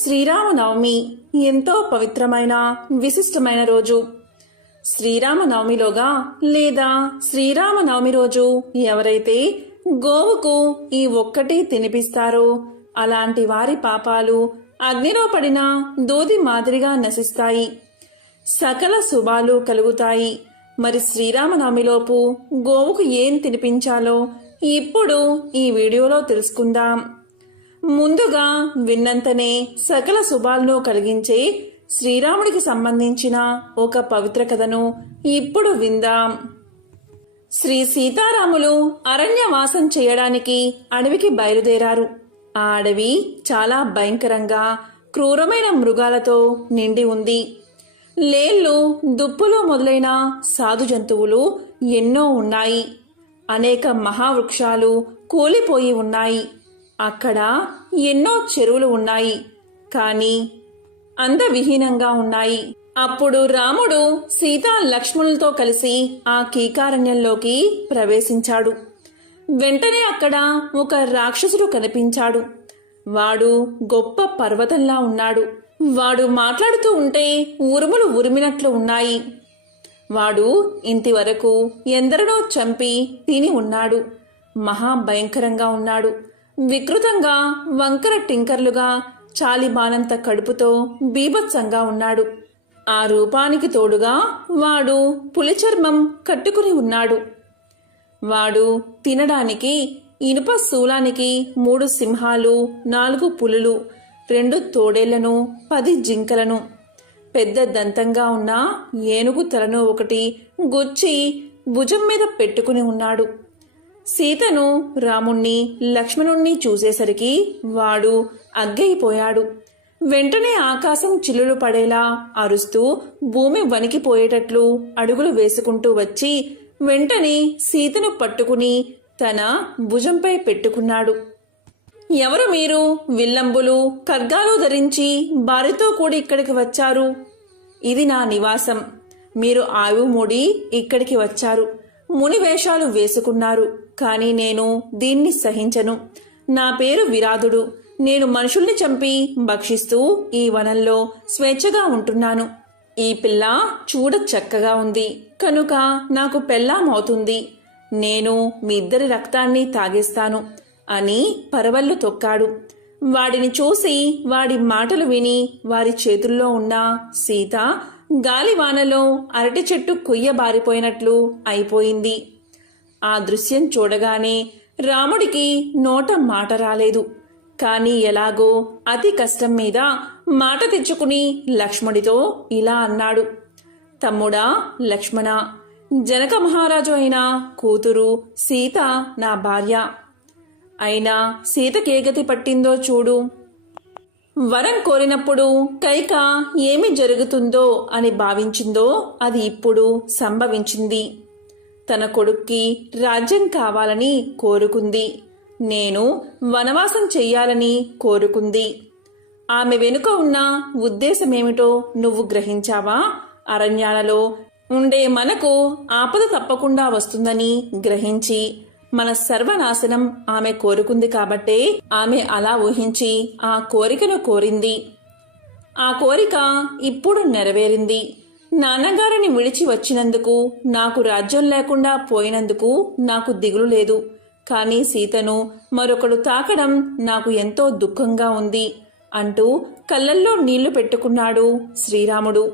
శ్రీరామనవమి ఎంతో పవిత్రమైన విశిష్టమైన రోజు. శ్రీరామనవమిలోగా లేదా శ్రీరామనవమి రోజు ఎవరైతే గోవుకు ఈ ఒక్కటి తినిపిస్తారో అలాంటి వారి పాపాలు అగ్నిలో పడిన దూది మాదిరిగా నశిస్తాయి, సకల శుభాలు కలుగుతాయి. మరి శ్రీరామనవమిలోపు గోవుకు ఏం తినిపించాలో ఇప్పుడు ఈ వీడియోలో తెలుసుకుందాం. ముందుగా విన్నంతనే సకల శుభాలను కలిగించే శ్రీరాముడికి సంబంధించిన ఒక పవిత్ర కథను ఇప్పుడు విందాం. శ్రీ సీతారాములు అరణ్యవాసం చేయడానికి అడవికి బయలుదేరారు. ఆ అడవి చాలా భయంకరంగా క్రూరమైన మృగాలతో నిండి ఉంది. లేళ్లు, దుప్పులు మొదలైన సాధు జంతువులు ఎన్నో ఉన్నాయి. అనేక మహావృక్షాలు కూలిపోయి ఉన్నాయి. అక్కడ ఎన్నో చెరువులు ఉన్నాయి, కానీ అందవిహీనంగా ఉన్నాయి. అప్పుడు రాముడు సీతా లక్ష్మణులతో కలిసి ఆ కీకారణ్యంలోకి ప్రవేశించాడు. వెంటనే అక్కడ ఒక రాక్షసుడు కనిపించాడు. వాడు గొప్ప పర్వతంలా ఉన్నాడు. వాడు మాట్లాడుతూ ఉంటే ఉరుములు ఉరిమినట్లు ఉన్నాయి. వాడు ఇంతవరకు ఎందరినో చంపి తిని ఉన్నాడు. మహాభయంకరంగా ఉన్నాడు. వికృతంగా వంకర టింకర్లుగా చాలిబానంత కడుపుతో బీభత్సంగా ఉన్నాడు. ఆ రూపానికి తోడుగా వాడు పులిచర్మం కట్టుకుని ఉన్నాడు. వాడు తినడానికి ఇనుప శూలానికి 3 సింహాలు, 4 పులులు, 2 తోడేళ్లను, 10 జింకలను, పెద్ద దంతంగా ఉన్న ఏనుగు తలను ఒకటి గుచ్చి భుజం మీద పెట్టుకుని ఉన్నాడు. సీతను, రాముణ్ణి, లక్ష్మణుణ్ణి చూసేసరికి వాడు అగ్గయిపోయాడు. వెంటనే ఆకాశం చిల్లులు పడేలా అరుస్తూ భూమి వణికిపోయేటట్లు అడుగులు వేసుకుంటూ వచ్చి వెంటనే సీతను పట్టుకుని తన భుజంపై పెట్టుకున్నాడు. ఎవరు మీరు? విల్లంబులు, ఖడ్గాలు ధరించి భార్యతో కూడి ఇక్కడికి వచ్చారు. ఇది నా నివాసం. మీరు ఆయువు మూడి ఇక్కడికి వచ్చారు. ముని వేషాలు వేసుకున్నారు. కానీ నేను దీన్ని సహించను. నా పేరు విరాధుడు. నేను మనుషుల్ని చంపి భక్షిస్తూ ఈ వనంలో స్వేచ్ఛగా ఉంటున్నాను. ఈ పిల్ల చూడ చక్కగా ఉంది కనుక నాకు పెళ్ళామవుతుంది. నేను మీ ఇద్దరి రక్తాన్ని తాగేస్తాను అని పరవళ్లు తొక్కాడు. వాడిని చూసి వాడి మాటలు విని వారి చేతుల్లో ఉన్న సీత గాలివానలో అరటి చెట్టు కొయ్యబారిపోయినట్లు అయిపోయింది. ఆ దృశ్యం చూడగానే రాముడికి నోట మాట రాలేదు. కాని ఎలాగో అతి కష్టం మీద మాట తెచ్చుకుని లక్ష్మణుడితో ఇలా అన్నాడు. తమ్ముడా లక్ష్మణ, జనక మహారాజు అయిన కూతురు సీత నా భార్య. అయినా సీతకేగతి పట్టిందో చూడు. వరం కోరినప్పుడు కైక ఏమి జరుగుతుందో అని భావించిందో అది ఇప్పుడు సంభవించింది. తన కొడుక్కి రాజ్యం కావాలని కోరుకుంది. నేను వనవాసం చెయ్యాలని కోరుకుంది. ఆమె వెనుక ఉన్న ఉద్దేశమేమిటో నువ్వు గ్రహించావా? అరణ్యాలలో ఉండే మనకు ఆపద తప్పకుండా వస్తుందని గ్రహించి మన సర్వనాశనం ఆమె కోరుకుంది కాబట్టే ఆమె అలా ఊహించి ఆ కోరికను కోరింది. ఆ కోరిక ఇప్పుడు నెరవేరింది. నాన్నగారిని విడిచి వచ్చినందుకు, నాకు రాజ్యం లేకుండా పోయినందుకు నాకు దిగులు లేదు. కానీ సీతను మరొకడు తాకడం నాకు ఎంతో దుఃఖంగా ఉంది అంటూ కళ్ళల్లో నీళ్లు పెట్టుకున్నాడు శ్రీరాముడు.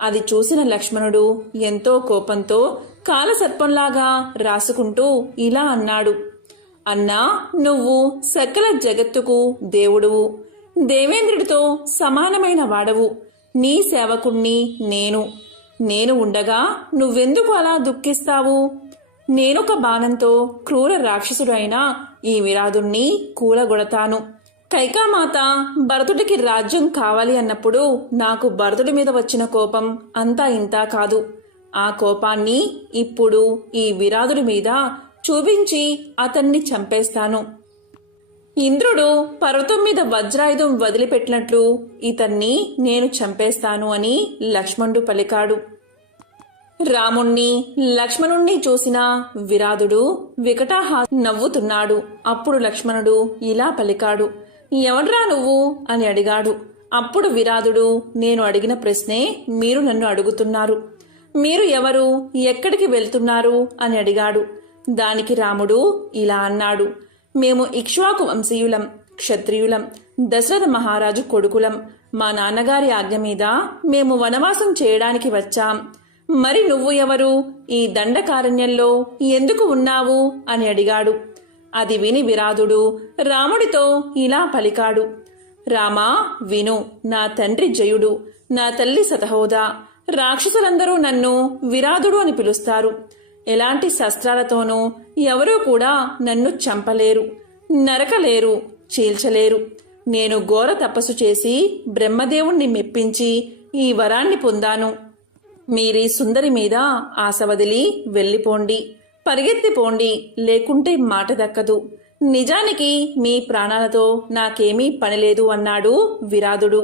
అది చూసిన లక్ష్మణుడు ఎంతో కోపంతో కాలసర్పంలాగా రాసుకుంటూ ఇలా అన్నాడు. అన్నా, నువ్వు సకల జగత్తుకు దేవుడువు, దేవేంద్రుడితో సమానమైన వాడవు. నీ సేవకుణ్ణి నేను ఉండగా నువ్వెందుకు అలా దుఃఖిస్తావు? నేనొక బాణంతో క్రూర రాక్షసుడైన ఈ విరాధుణ్ణి కూలగొడతాను. కైకామాత భరతుడికి రాజ్యం కావాలి అన్నప్పుడు నాకు భరతుడి మీద వచ్చిన కోపం అంతా ఇంతా కాదు. ఆ కోపాన్ని ఇప్పుడు ఈ విరాధుడి మీద చూపించి అతన్ని చంపేస్తాను. ఇంద్రుడు పర్వతం మీద వజ్రాయుధం వదిలిపెట్టినట్లు ఇతన్ని నేను చంపేస్తాను అని లక్ష్మణుడు పలికాడు. రాముణ్ణి లక్ష్మణుణ్ణి చూసిన విరాధుడు వికటాహా నవ్వుతున్నాడు. అప్పుడు లక్ష్మణుడు ఇలా పలికాడు. ఎవడ్రా నువ్వు అని అడిగాడు. అప్పుడు విరాధుడు, నేను అడిగిన ప్రశ్నే మీరు నన్ను అడుగుతున్నారు. మీరు ఎవరు, ఎక్కడికి వెళ్తున్నారు అని అడిగాడు. దానికి రాముడు ఇలా అన్నాడు, మేము ఇక్ష్వాకు వంశీయులం, క్షత్రియులం, దశరథ మహారాజు కొడుకులం. మా నాన్నగారి ఆజ్ఞ మీద మేము వనవాసం చేయడానికి వచ్చాం. మరి నువ్వు ఎవరు, ఈ దండకారణ్యంలో ఎందుకు ఉన్నావు అని అడిగాడు. అది విని విరాధుడు రాముడితో ఇలా పలికాడు, రామా విను, నా తండ్రి జయుడు, నా తల్లి శతహోద, రాక్షసులందరూ నన్ను విరాధుడు అని పిలుస్తారు. ఎలాంటి శస్త్రాలతోనూ ఎవరూ కూడా నన్ను చంపలేరు, నరకలేరు, చీల్చలేరు. నేను ఘోర తపస్సు చేసి బ్రహ్మదేవుణ్ణి మెప్పించి ఈ వరాన్ని పొందాను. మీరీ సుందరి మీద ఆశ వదిలి వెళ్ళిపోండి, పరిగెత్తిపోండి, లేకుంటే మాట దక్కదు. నిజానికి మీ ప్రాణాలతో నాకేమీ పనిలేదు అన్నాడు విరాధుడు.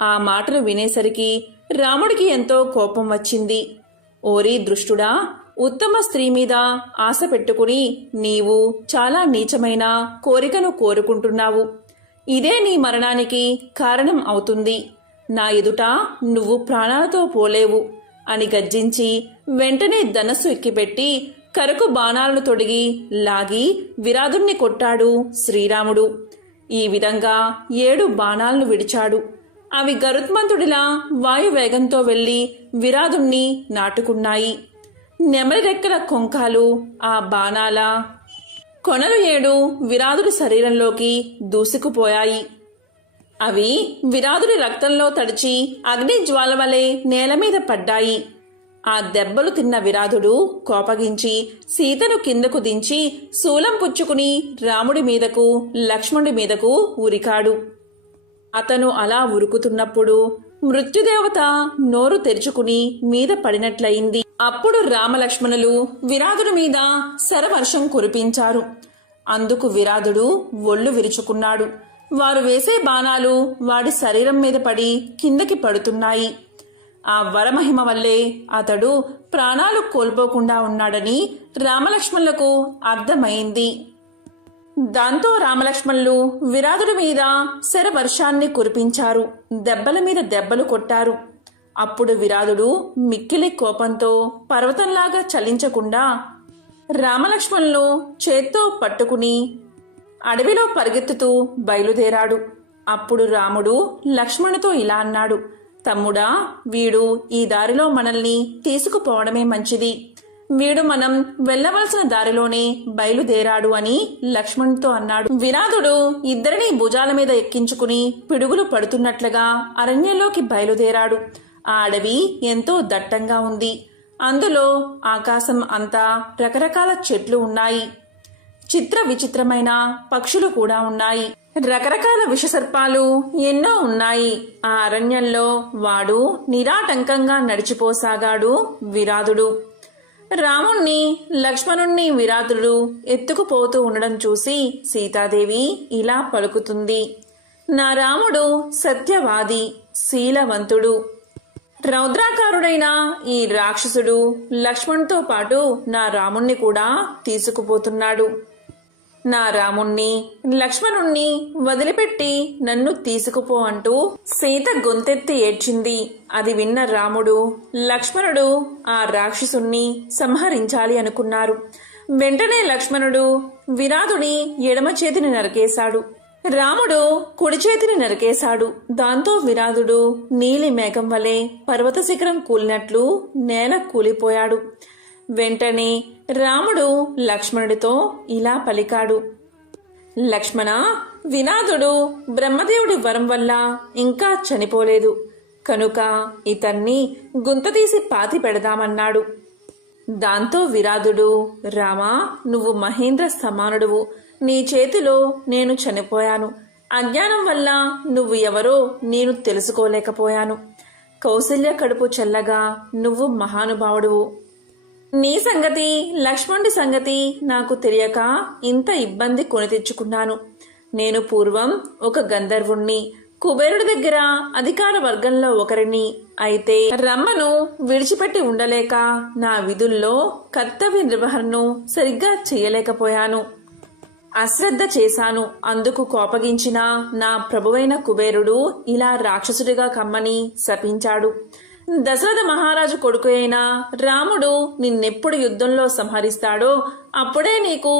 ఆ మాటలు వినేసరికి రాముడికి ఎంతో కోపం వచ్చింది. ఓరి దృష్టుడా, ఉత్తమ స్త్రీ మీద ఆశ పెట్టుకుని నీవు చాలా నీచమైన కోరికను కోరుకుంటున్నావు. ఇదే నీ మరణానికి కారణం అవుతుంది. నా ఎదుట నువ్వు ప్రాణాలతో పోలేవు అని గర్జించి వెంటనే ధనస్సు ఎక్కిపెట్టి కరకు బాణాలను తొడిగి లాగి విరాధుణ్ణి కొట్టాడు శ్రీరాముడు. ఈ విధంగా 7 బాణాలను విడిచాడు. అవి గరుత్మంతుడిలా వాయువేగంతో వెళ్లి విరాధుణ్ణి నాటుకున్నాయి. నెమలి రెక్కల కొంకాలు ఆ బాణాల కొనలు 7 విరాధుడి శరీరంలోకి దూసుకుపోయాయి. అవి విరాధుడి రక్తంలో తడిచి అగ్ని జ్వాల వలె నేల మీద పడ్డాయి. ఆ దెబ్బలు తిన్న విరాధుడు కోపగించి సీతను కిందకు దించి శూలం పుచ్చుకుని రాముడి మీదకు, లక్ష్మణుడి మీదకు ఉరికాడు. అతను అలా ఉరుకుతున్నప్పుడు మృత్యుదేవత నోరు తెరుచుకుని మీద పడినట్లయింది. అప్పుడు రామలక్ష్మణులు విరాధుడి మీద శరవర్షం కురిపించారు. అందుకు విరాధుడు ఒళ్ళు విరుచుకున్నాడు. వారు వేసే బాణాలు వాడి శరీరం మీద పడి కిందకి పడుతున్నాయి. ఆ వరమహిమ వల్లే అతడు ప్రాణాలు కోల్పోకుండా ఉన్నాడని రామలక్ష్మణులకు అర్థమైంది. దాంతో రామలక్ష్మణులు విరాధుడి మీద శరవర్షాన్ని కురిపించారు. దెబ్బల మీద దెబ్బలు కొట్టారు. అప్పుడు విరాధుడు మిక్కిలి కోపంతో పర్వతంలాగా చలించకుండా రామలక్ష్మణులు చేత్తో పట్టుకుని అడవిలో పరిగెత్తుతూ బయలుదేరాడు. అప్పుడు రాముడు లక్ష్మణుతో ఇలా అన్నాడు, తమ్ముడా, వీడు ఈ దారిలో మనల్ని తీసుకుపోవడమే మంచిది. వీడు మనం వెళ్లవలసిన దారిలోనే బయలుదేరాడు అని లక్ష్మణుడితో అన్నాడు. విరాధుడు ఇద్దరిని భుజాల మీద ఎక్కించుకుని పిడుగులు పడుతున్నట్లుగా అరణ్యంలోకి బయలుదేరాడు. ఆ అడవి ఎంతో దట్టంగా ఉంది. అందులో ఆకాశం అంతా రకరకాల చెట్లు ఉన్నాయి. చిత్ర విచిత్రమైన పక్షులు కూడా ఉన్నాయి. రకరకాల విషసర్పాలు ఎన్నో ఉన్నాయి. ఆ అరణ్యంలో వాడు నిరాటంకంగా నడిచిపోసాగాడు విరాధుడు. రాముణ్ణి, లక్ష్మణుణ్ణి విరాధుడు ఎత్తుకుపోతూ ఉండడం చూసి సీతాదేవి ఇలా పలుకుతుంది, నా రాముడు సత్యవాది, శీలవంతుడు. రౌద్రాకారుడైన ఈ రాక్షసుడు లక్ష్మణుతో పాటు నా రాముణ్ణి కూడా తీసుకుపోతున్నాడు. నా రాముణ్ణి, లక్ష్మణుణ్ణి వదిలిపెట్టి నన్ను తీసుకుపో అంటూ సీత గొంతెత్తి ఏడ్చింది. అది విన్న రాముడు, లక్ష్మణుడు ఆ రాక్షసుణ్ణి సంహరించాలి అనుకున్నారు. వెంటనే లక్ష్మణుడు విరాధుడి ఎడమ చేతిని నరికేశాడు. రాముడు కుడి చేతిని నరికేశాడు. దాంతో విరాధుడు నీలి మేఘం వలె పర్వత శిఖరం కూలినట్లు నేల కూలిపోయాడు. వెంటనే రాముడు లక్ష్మణుడితో ఇలా పలికాడు, లక్ష్మణ, విరాధుడు బ్రహ్మదేవుడి వరం వల్ల ఇంకా చనిపోలేదు కనుక ఇతన్ని గుంతతీసి పాతి పెడదామన్నాడు. దాంతో విరాధుడు, రామా, నువ్వు మహేంద్ర సమానుడువు. నీ చేతిలో నేను చనిపోయాను. అజ్ఞానం వల్ల నువ్వు ఎవరో నేను తెలుసుకోలేకపోయాను. కౌసల్య కడుపు చల్లగా నువ్వు మహానుభావుడువు. నీ సంగతి, లక్ష్మణుడి సంగతి నాకు తెలియక ఇంత ఇబ్బంది కొని తెచ్చుకున్నాను. నేను పూర్వం ఒక గంధర్వుణ్ణి, కుబేరుడి దగ్గర అధికార వర్గంలో ఒకరిని. అయితే రమ్మను విడిచిపెట్టి ఉండలేక నా విధుల్లో కర్తవ్య నిర్వహణను సరిగ్గా చేయలేకపోయాను. అశ్రద్ధ చేశాను. అందుకు కోపగించిన నా ప్రభువైన కుబేరుడు ఇలా రాక్షసుడిగా కమ్మని శపించాడు. దశరథ మహారాజు కొడుకు అయిన రాముడు నిన్నెప్పుడు యుద్ధంలో సంహరిస్తాడో అప్పుడే నీకు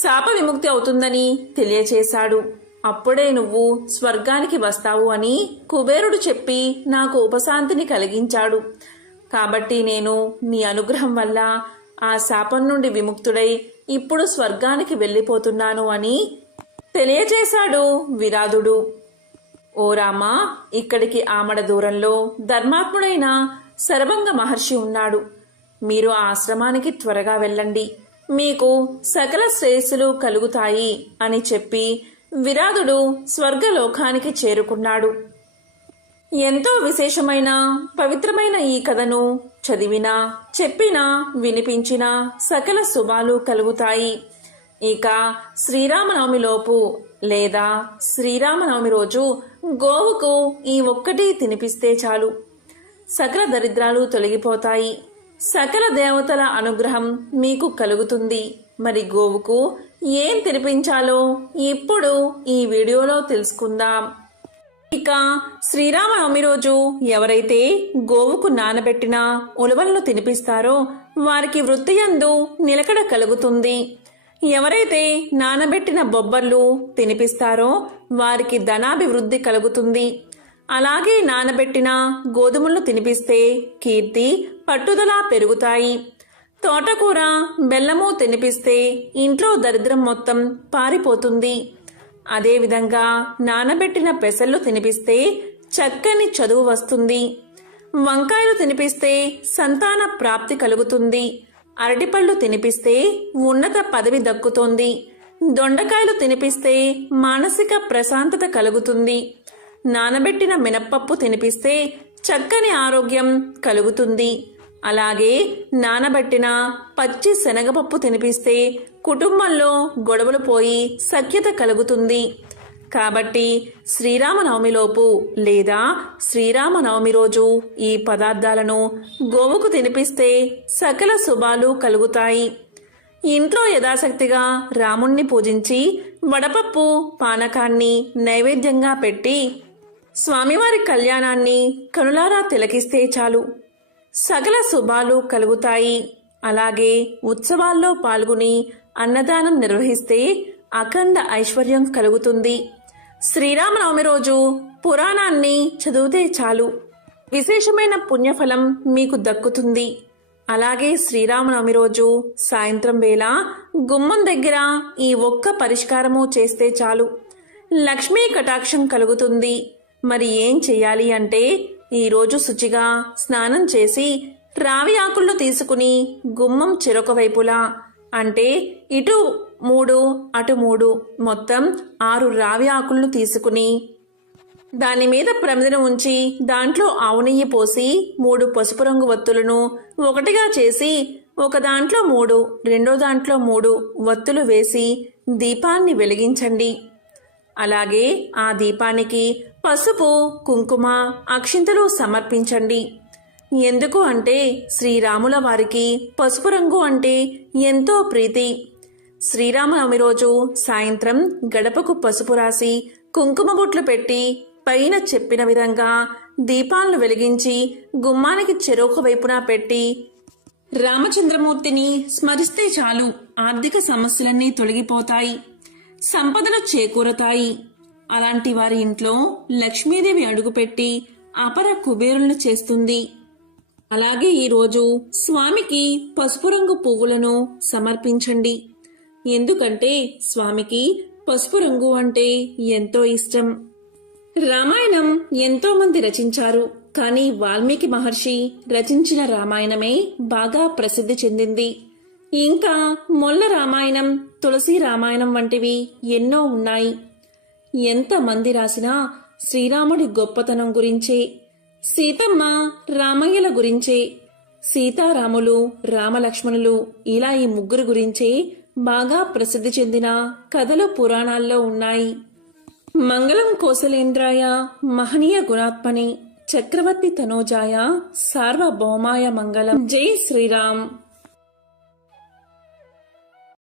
శాప విముక్తి అవుతుందని తెలియచేశాడు. అప్పుడే నువ్వు స్వర్గానికి వస్తావు అని కుబేరుడు చెప్పి నాకు ఉపశాంతిని కలిగించాడు. కాబట్టి నేను నీ అనుగ్రహం వల్ల ఆ శాపం నుండి విముక్తుడై ఇప్పుడు స్వర్గానికి వెళ్ళిపోతున్నాను అని తెలియచేశాడు విరాధుడు. ఓ రామా, ఇక్కడికి ఆమడ దూరంలో ధర్మాత్ముడైన శరభంగ మహర్షి ఉన్నాడు. మీరు ఆ ఆశ్రమానికి త్వరగా వెళ్ళండి, మీకు సకల శ్రేయస్సులు కలుగుతాయి అని చెప్పి విరాధుడు స్వర్గలోకానికి చేరుకున్నాడు. ఎంతో విశేషమైన పవిత్రమైన ఈ కథను చదివినా చెప్పినా వినిపించినా సకల శుభాలు కలుగుతాయి. ఇక శ్రీరామనవమిలోపు లేదా శ్రీరామనవమి రోజు గోవుకు ఈ ఒక్కటి తినిపిస్తే చాలు, సకల దరిద్రాలు తొలగిపోతాయి, సకల దేవతల అనుగ్రహం మీకు కలుగుతుంది. మరి గోవుకు ఏం తినిపించాలో ఇప్పుడు ఈ వీడియోలో తెలుసుకుందాం. ఇక శ్రీరామనవమి రోజు ఎవరైతే గోవుకు నానబెట్టిన ఉలవలను తినిపిస్తారో వారికి వృత్తియందు నిలకడ కలుగుతుంది. ఎవరైతే నానబెట్టిన బొబ్బర్లు తినిపిస్తారో వారికి ధనాభివృద్ధి కలుగుతుంది. అలాగే నానబెట్టిన గోధుమలను తినిపిస్తే కీర్తి పట్టుదల పెరుగుతాయి. తోటకూర బెల్లము తినిపిస్తే ఇంట్లో దరిద్రం మొత్తం పారిపోతుంది. అదేవిధంగా నానబెట్టిన పెసళ్ళు తినిపిస్తే చక్కని చదువు వస్తుంది. వంకాయలు తినిపిస్తే సంతాన ప్రాప్తి కలుగుతుంది. అరటిపళ్ళు తినిపిస్తే ఉన్నత పదవి దక్కుతోంది. దొండకాయలు తినిపిస్తే మానసిక ప్రశాంతత కలుగుతుంది. నానబెట్టిన మినప్పప్పు తినిపిస్తే చక్కని ఆరోగ్యం కలుగుతుంది. అలాగే నానబెట్టిన పచ్చి శనగపప్పు తినిపిస్తే కుటుంబంలో గొడవలు పోయి సఖ్యత కలుగుతుంది. కాబట్టి శ్రీరామనవమిలోపు లేదా శ్రీరామనవమి రోజు ఈ పదార్థాలను గోవుకు తినిపిస్తే సకల శుభాలు కలుగుతాయి. ఇంట్లో యథాశక్తిగా రాముణ్ణి పూజించి వడపప్పు పానకాన్ని నైవేద్యంగా పెట్టి స్వామివారి కళ్యాణాన్ని కనులారా తిలకిస్తే చాలు, సకల శుభాలు కలుగుతాయి. అలాగే ఉత్సవాల్లో పాల్గొని అన్నదానం నిర్వహిస్తే అఖండ ఐశ్వర్యం కలుగుతుంది. శ్రీరామనవమి రోజు పురాణాన్ని చదివితే చాలు, విశేషమైన పుణ్యఫలం మీకు దక్కుతుంది. అలాగే శ్రీరామనవమి రోజు సాయంత్రం వేళ గుమ్మం దగ్గర ఈ ఒక్క పరిష్కారము చేస్తే చాలు, లక్ష్మీ కటాక్షం కలుగుతుంది. మరి ఏం చెయ్యాలి అంటే ఈరోజు శుచిగా స్నానం చేసి రావి ఆకులను తీసుకుని గుమ్మం చెరొక వైపులా అంటే ఇటు 3 అటు 3 మొత్తం 6 రావి ఆకులను తీసుకుని దాని మీద ప్రమిదను ఉంచి దాంట్లో ఆవు నెయ్యి పోసి 3 పసుపు రంగు వత్తులను ఒకటిగా చేసి ఒక దాంట్లో 3 రెండో దాంట్లో 3 వత్తులు వేసి దీపాన్ని వెలిగించండి. అలాగే ఆ దీపానికి పసుపు కుంకుమ అక్షింతలు సమర్పించండి. ఎందుకు అంటే శ్రీరాముల వారికి పసుపు రంగు అంటే ఎంతో ప్రీతి. శ్రీరామనవమి రోజు సాయంత్రం గడపకు పసుపు రాసి కుంకుమ బొట్లు పెట్టి పైన చెప్పిన విధంగా దీపాలను వెలిగించి గుమ్మానికి చెరొక వైపున పెట్టి రామచంద్రమూర్తిని స్మరిస్తే చాలు, ఆర్థిక సమస్యలన్నీ తొలగిపోతాయి, సంపదలు చేకూరతాయి. అలాంటి వారి ఇంట్లో లక్ష్మీదేవి అడుగుపెట్టి అపర కుబేరులను చేస్తుంది. అలాగే ఈరోజు స్వామికి పసుపు రంగు పువ్వులను సమర్పించండి. ఎందుకంటే స్వామికి పసుపు రంగు అంటే ఎంతో ఇష్టం. రామాయణం ఎంతో మంది రచించారు, కానీ వాల్మీకి మహర్షి రచించిన రామాయణమే బాగా ప్రసిద్ధి చెందింది. ఇంకా మొల్ల రామాయణం, తులసి రామాయణం వంటివి ఎన్నో ఉన్నాయి. ఎంతమంది రాసినా శ్రీరాముడి గొప్పతనం గురించే, సీతమ్మ రామయ్యల గురించే, సీతారాములు రామలక్ష్మణులు ఇలా ఈ ముగ్గురు గురించే బాగా ప్రసిద్ధి చెందిన కథలు పురాణాల్లో ఉన్నాయి. మంగళం కోసలేంద్రాయ మహనీయ గుణాత్మని చక్రవర్తి తనోజాయ సార్వభౌమాయ మంగళం. జై శ్రీరామ్.